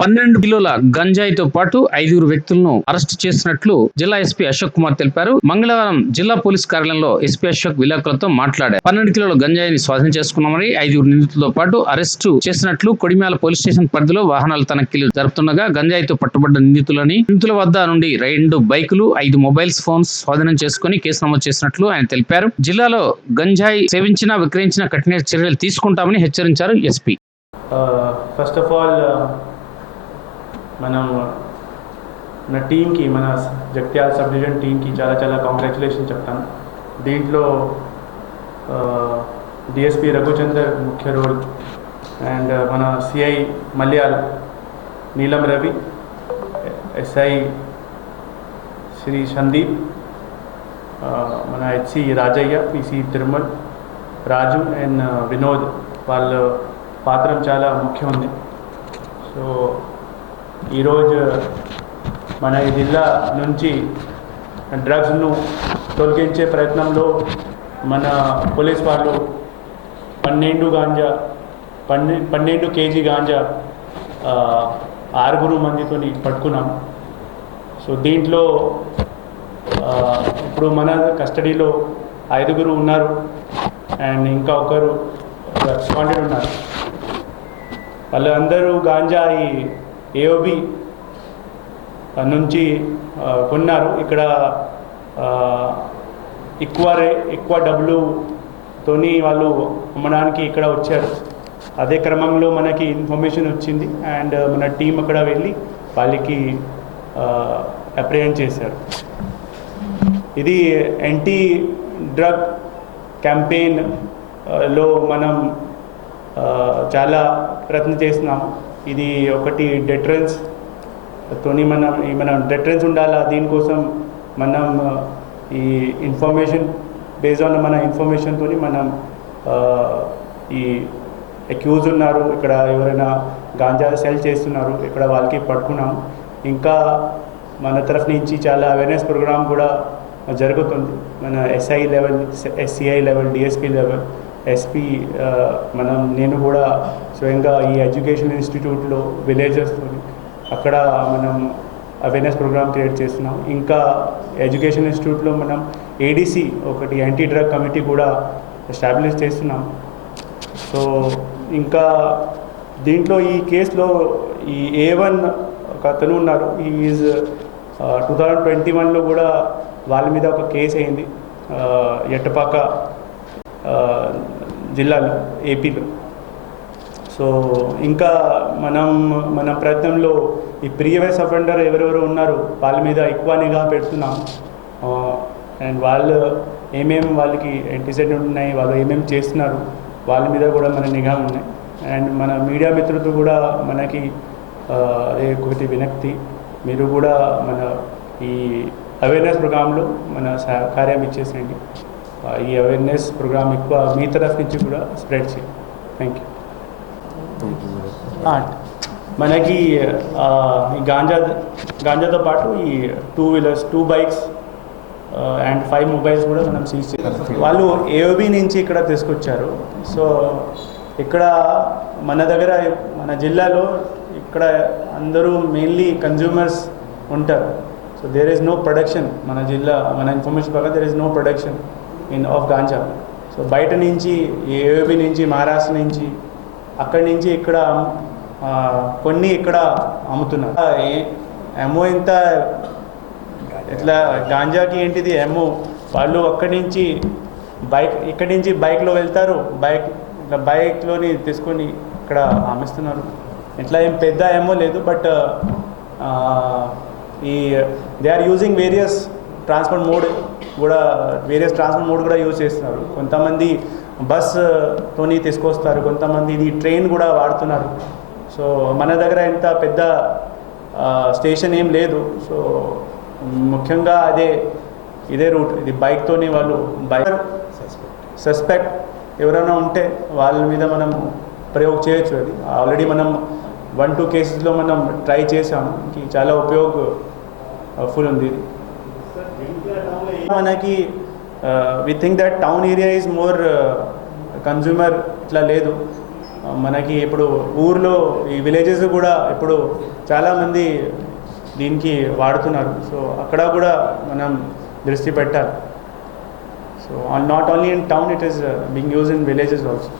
పన్నెండు కిలోల గంజాయితో పాటు ఐదుగురు వ్యక్తులను అరెస్ట్ చేసినట్లు జిల్లా ఎస్పీ అశోక్ కుమార్ తెలిపారు. మంగళవారం జిల్లా పోలీస్ కార్యాలయంలో ఎస్పీ అశోక్ విలేకరులతో మాట్లాడారు. పన్నెండు కిలోల గంజాయిని స్వాధీనం చేసుకున్నామని ఐదుగురు నిందితులతో పాటు అరెస్టు చేసినట్లు కొడిమ్యాల పోలీస్ స్టేషన్ పరిధిలో వాహనాల తనిఖీలు జరుపుతుండగా గంజాయితో పట్టుబడ్డ నిందితులని నిందితుల వద్ద నుండి రెండు బైకులు ఐదు మొబైల్స్ ఫోన్స్ స్వాధీనం చేసుకుని కేసు నమోదు చేసినట్లు ఆయన తెలిపారు. జిల్లాలో గంజాయి సేవించిన విక్రయించిన కఠిన చర్యలు తీసుకుంటామని హెచ్చరించారు ఎస్పీ. ఫస్ట్ ఆఫ్ ఆల్ మనం మన టీంకి మన జగ్త్యాల సబ్ డివిజన్ టీంకి చాలా చాలా కాంగ్రాచులేషన్ చెప్తాను దీంట్లో డిఎస్పి రఘుచందర్ ముఖ్య రోల్ అండ్ మన సిఐ మల్యాల్ నీలం రవి ఎస్ఐ శ్రీ సందీప్ మన HC Rajaiah PC Tirumal Raju and Vinod వాళ్ళ పాత్ర చాలా ముఖ్యం ఉంది సో ఈరోజు మన జిల్లా నుంచి డ్రగ్స్ను తొలగించే ప్రయత్నంలో మన పోలీస్ వాళ్ళు పన్నెండు గాంజా పన్నె పన్నెండు కేజీ గాంజా ఆరుగురు మందితోని పట్టుకున్నాం. సో దీంట్లో ఇప్పుడు మన కస్టడీలో ఐదుగురు ఉన్నారు. అండ్ ఇంకా ఒకరు రెస్పాండెడ్ ఉన్నారు. వాళ్ళందరూ గాంజా ఈ ఏఓబి నుంచి కొన్నారు. ఇక్కడ ఎక్కువ రే ఎక్కువ డబ్బులుతోని వాళ్ళు అమ్మడానికి ఇక్కడ వచ్చారు. అదే క్రమంలో మనకి ఇన్ఫర్మేషన్ వచ్చింది. అండ్ మన టీం అక్కడ వెళ్ళి వాళ్ళకి అప్రిహెండ్ చేశారు. ఇది యాంటీ డ్రగ్ క్యాంపెయిన్లో మనం చాలా ప్రయత్నం చేస్తున్నాము. ఇది ఒకటి డెటరెన్స్ తోని మనం మనం డెటరెన్స్ ఉండాలా? దీనికోసం మనం ఈ ఇన్ఫర్మేషన్ బేస్డ్ ఆన్ మన ఇన్ఫర్మేషన్తో మనం ఈ అక్యూజ్ ఉన్నారు. ఇక్కడ ఎవరైనా గాంజా సెల్ చేస్తున్నారు. ఇక్కడ వాళ్ళకి పట్టుకున్నాము. ఇంకా మన తరఫు నుంచి చాలా అవేర్నెస్ ప్రోగ్రామ్ కూడా జరుగుతుంది. మన SI level SCI level DSP level SP మనం నేను కూడా స్వయంగా ఈ ఎడ్యుకేషన్ ఇన్స్టిట్యూట్లో విలేజెస్తో అక్కడ మనం అవేర్నెస్ ప్రోగ్రామ్ క్రియేట్ చేస్తున్నాం. ఇంకా ఎడ్యుకేషన్ ఇన్స్టిట్యూట్లో మనం ఏడీసీ ఒకటి యాంటీ డ్రగ్ కమిటీ కూడా ఎస్టాబ్లిష్ చేస్తున్నాం. సో ఇంకా దీంట్లో ఈ కేసులో ఈ ఏ వన్ ఒక అతను ఉన్నారు. ఈజ్ టూ థౌజండ్ ట్వంటీ వన్లో కూడా వాళ్ళ మీద ఒక కేసు అయింది. ఎట్టపాక జిల్లాలో ఏపీలో. సో ఇంకా మనం మన ప్రయత్నంలో ఈ ప్రీవియస్ అఫెండర్ ఎవరెవరు ఉన్నారు వాళ్ళ మీద ఎక్కువ నిఘా పెడుతున్నాం. అండ్ వాళ్ళు ఏమేమి వాళ్ళకి యాంటిసెడెంట్ ఉన్నాయి వాళ్ళు ఏమేమి చేస్తున్నారు వాళ్ళ మీద కూడా మన నిఘా ఉన్నాయి. అండ్ మన మీడియా మిత్రులతో కూడా మనకి అదే ఒకటి వినక్తి. మీరు కూడా మన ఈ అవేర్నెస్ ప్రోగ్రాంలో మన సహకార్యం ఇచ్చేసేయండి. ఈ అవేర్నెస్ ప్రోగ్రామ్ ఎక్కువ మీ తరఫు నుంచి కూడా స్ప్రెడ్ చేయండి థ్యాంక్ యూ మనకి ఈ గాంజా గాంజాతో పాటు ఈ two wheelers two bikes and five mobiles కూడా మనం సీజ్ చేయాలి. వాళ్ళు ఏఓబి నుంచి ఇక్కడ తీసుకొచ్చారు. సో ఇక్కడ మన దగ్గర మన జిల్లాలో ఇక్కడ అందరూ మెయిన్లీ కన్జ్యూమర్స్ ఉంటారు. So there is no production మన జిల్లా మన ఇన్ఫర్మేషన్ ప్రకారం there is no production in of ganja so బయట నుంచి ఏబి నుంచి మహారాష్ట్ర నుంచి అక్కడి నుంచి ఇక్కడ కొన్ని ఇక్కడ అమ్ముతున్నారు. ఆ, ఏమో ఇంత ఇట్లా గాంజాకి ఏంటిది ఏమో వాళ్ళు అక్కడి నుంచి బైక్ ఇక్కడి నుంచి బైక్లో వెళ్తారు. బైక్ ఇట్లా బైక్లోని తీసుకొని ఇక్కడ అమ్మిస్తున్నారు. ఇట్లా ఏం పెద్ద ఏమో లేదు బట్ ఈ they are using various transport mode కూడా వేరియస్ ట్రాన్స్పోర్ట్ మోడ్ కూడా యూజ్ చేస్తున్నారు. కొంతమంది బస్తోని తీసుకొస్తారు. కొంతమంది ఇది ట్రైన్ కూడా వాడుతున్నారు. సో మన దగ్గర ఇంత పెద్ద స్టేషన్ ఏం లేదు. సో ముఖ్యంగా అదే ఇదే రూట్. ఇది బైక్తోనే వాళ్ళు బైక్ సస్పెక్ట్ ఎవరైనా ఉంటే వాళ్ళ మీద మనం ప్రయోగం చేయొచ్చు అది. ఆల్రెడీ మనం వన్ టూ కేసెస్లో మనం ట్రై చేసాము చాలా ఉపయోగ ఫుల్ ఉంది ఇది. మనకి we think that town area is more consumer ఇట్లా లేదు. మనకి ఇప్పుడు ఊర్లో ఈ విలేజెస్ కూడా ఇప్పుడు చాలామంది దీనికి వాడుతున్నారు. సో అక్కడ కూడా మనం దృష్టి పెట్టాలి. So not only in town it is being use in villages also